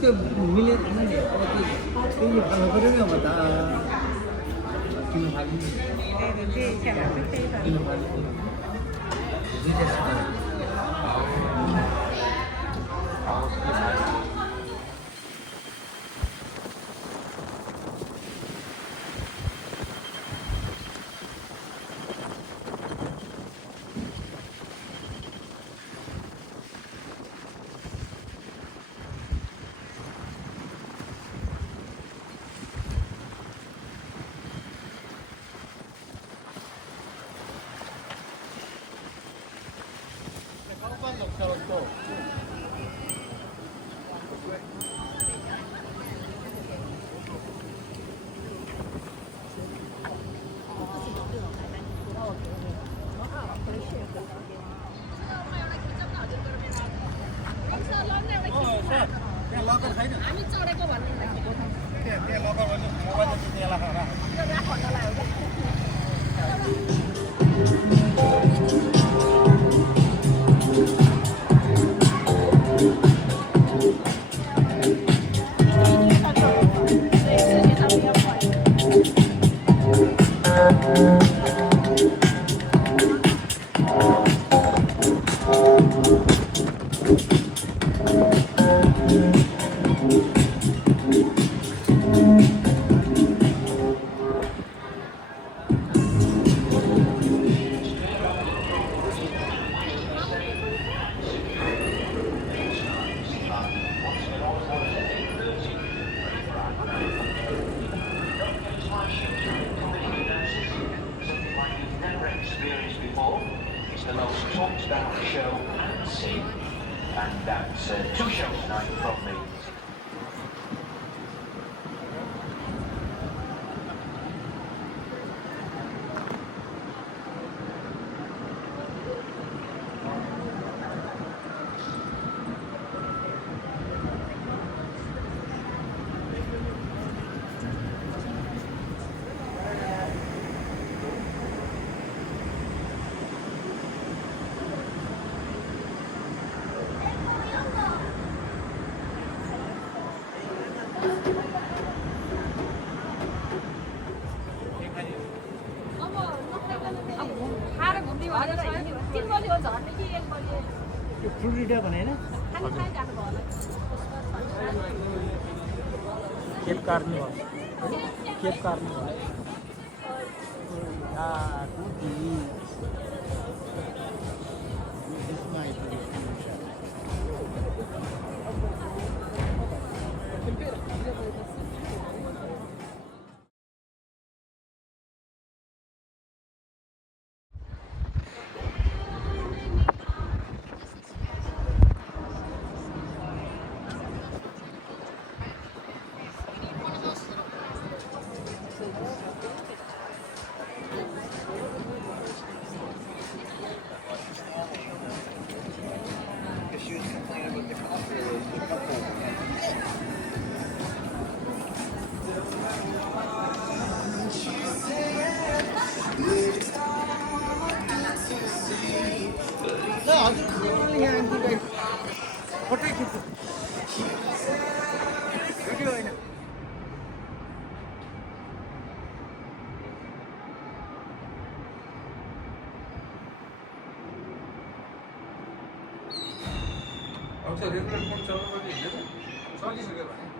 त्यो मिलेन नि अब त्यो खानु पऱ्यो नि अब त किन खाली किन खाली हामी चढेको भन्नु the most talked about show and scene, and that's 2 shows tonight from me. फ्लुरिडा भने हैन केप कार्निभल रेगुलर फोन चलाउनु पर्ने होइन त चलिसक्यो भने